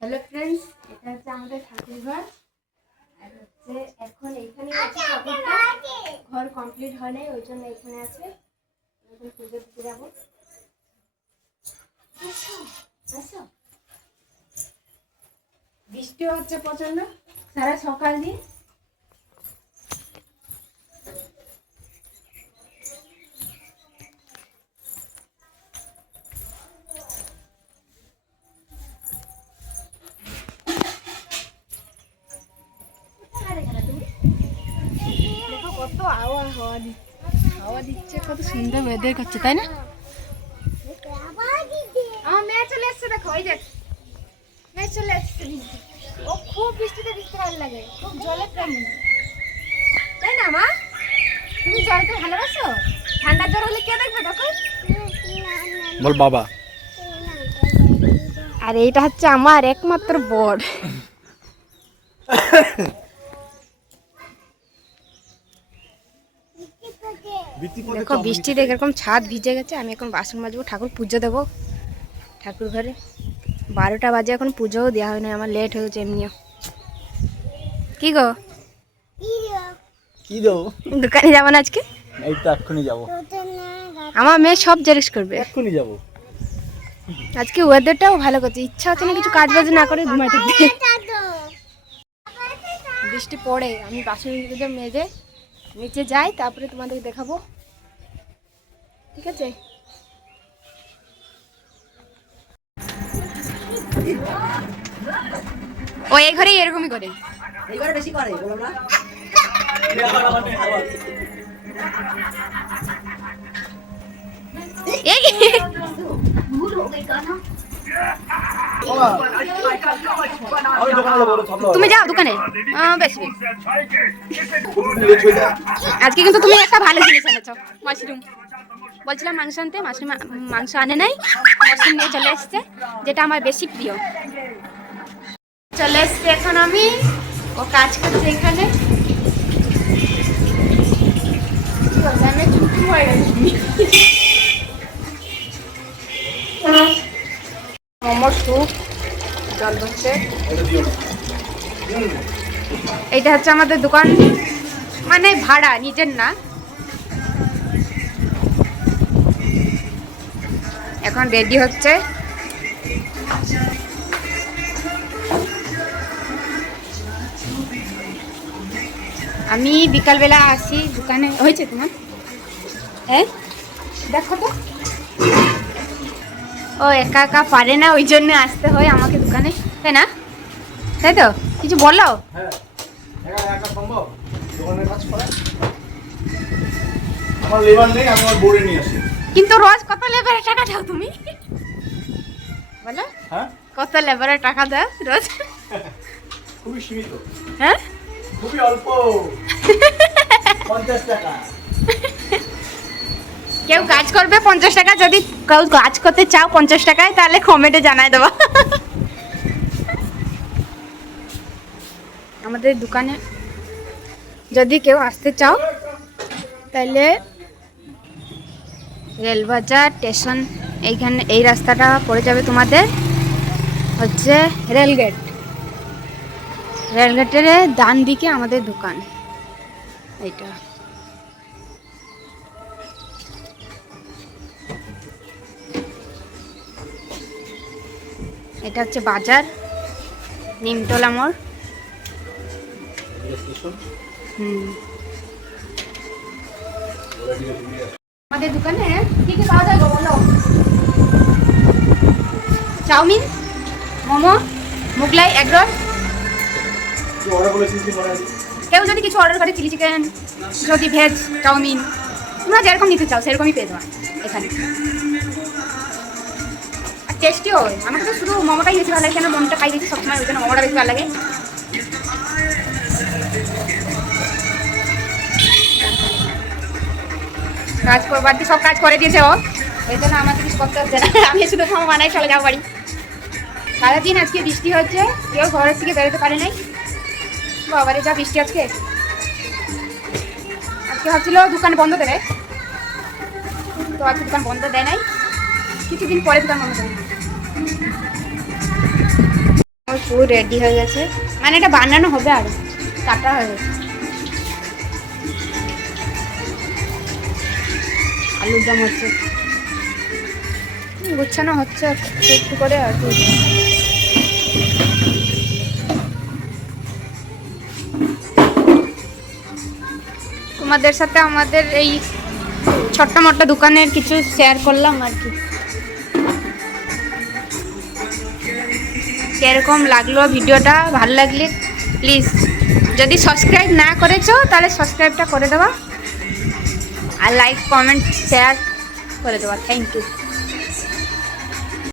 Hello friends, এটা হচ্ছে আমাদের ঠাকুর ঘর। আর হচ্ছে এখন এইখানে আছে ঠাকুরটা, ঘর কমপ্লিট হয় নাই, ওই জন্য এখানে আছে। এখন পুজো দিতে যাবো। বৃষ্টি হচ্ছে প্রচন্ড সারা সকাল দিয়ে। কত হাওয়া দিচ্ছে, কত সুন্দর ওয়েদার করছে, তাই না? আমার মেয়ে চলে এসছে, দেখো ওই দেখ, মেয়ে চলে এসছে। ও খুব বৃষ্টিতে ভিজতে ভালো লাগে, খুব জলের প্রেমী, তাই না মা? তুমি জলকে ভালোবাসো? ঠান্ডা জ্বর হলে কে দেখবে তখন? বল বাবা। আর এইটা হচ্ছে আমার একমাত্র বর। দেখো বৃষ্টি দেখে এরকম ছাদ ভিজে গেছে। আমি এখন বাসন মাজবো, ঠাকুর পুজো দেবো ঠাকুর ঘরে। 12টা বাজে, এখন পুজোও দেওয়া হয় না, আমার লেট হয়েছে এমনিও। কি গো, কি দেবো? দোকানে যাবো না আজকে? এই তো এক্ষুনি যাবো। আমার মেয়ে সব জেরক্স করবে। এক্ষুনি যাবো। আজকে ওয়েদারটাও ভালো করছে, ইচ্ছা হচ্ছে না কিছু কাজ বাজ না করে ঘুমাই থাকতে। বৃষ্টি পড়ে, আমি বাসন মেজে নিচে যাই, তারপরে তোমাদেরকে দেখাবো, ঠিক আছে? ও এই ঘরেই এরকমই করে, এই ঘরে বেশি করে বলো না। তুমি যাও দোকানে। বেশ, আজকে কিন্তু তুমি একটা ভালো জিনিস এনেছো, মাশরুম। বলছিলাম মাংস আনতে, মাংস আনে নাই, মাশরুম নিয়ে চলে এসছে, যেটা আমার বেশি প্রিয়। চলে এসছে এখন আমি, ও কাজ করছে এখানে। মোমোর স্যুপ জল হচ্ছে। এইটা হচ্ছে আমাদের দোকান, মানে ভাড়া, নিজের না। এখন রেডি হচ্ছে। আমি বিকালবেলা আসি দোকানে। হয়েছে তোমার? হ্যাঁ দেখো তো, ও একা একা পারে না, ওই জন্য আসতে হয় আমাকে দোকানে, তাই না? তাই তো, কিছু বলো। কিন্তু রোজ কত লেবারের টাকা দাও তুমি? বলো, কত লেবারের টাকা দাও রোজ? খুবই সীমিত। হ্যাঁ, খুবই অল্প। 50 টাকা। কেউ কাজ করবে 50 টাকা, যদি কেউ কাজ করতে চাও 50 টাকায়, তাহলে কমেন্টে জানাই দেবো। আমাদের দোকানে যদি কেউ আসতে চাও, তাহলে রেলবাজার স্টেশন, এইখানে এই রাস্তাটা পড়ে যাবে তোমাদের, হচ্ছে রেলগেট। রেলগেটের ডান দিকে আমাদের দোকান। এইটা এটা হচ্ছে বাজার, নিমতলা মোড়। আমাদের দোকানে কি কি পাওয়া যায় গো বলো? Chowmein, momo, Mughlai, egg roll. কেউ যদি কিছু অর্ডার করে, চিলি চিকেন, যদি ভেজ চাউমিন, তোমরা যেরকম নিতে চাও সেরকমই পেয়ে যাবে এখানে। আর টেস্টিও হয়। আমাকে তো শুধু মোমোটাই বেশি ভালো লাগে, কেন মনটা খাই দিচ্ছি সবসময়, ওই জন্য মোমোটা বেশি ভালো লাগে। কাজ করবার দিয়ে সব কাজ করে দিয়েছে ও, ওই জন্য আমাকে কিছু করতে হচ্ছে না। আমি শুধু মোমো বানাই, চলে যাও বাড়ি। সারাদিন আজকে বৃষ্টি হচ্ছে, কেউ ঘরের থেকে বেরোতে পারে নাই। বাবারে যা বৃষ্টি আজকে। আজকে ভাবছিল দোকান বন্ধ দেবে, তো আজকে দোকান বন্ধ দেয় নাই, কিছুদিন পরে দোকান বন্ধ দেবে। পুরো রেডি হয়ে গেছে, মানে এটা বানানো হবে আর কাটা হয়ে গেছে। আলুর দম হচ্ছে, গুছানো হচ্ছে একটু একটু করে আর কি। তোমাদের সাথে আমাদের এই ছোট্ট মোট্ট দোকানের কিছু শেয়ার করলাম আর কি। কিরকম লাগলো ভিডিওটা, ভালো লাগলে প্লিজ, যদি সাবস্ক্রাইব না করেছো তাহলে সাবস্ক্রাইবটা করে দেওয়া, আর লাইক কমেন্ট শেয়ার করে দেওয়া। Thank you.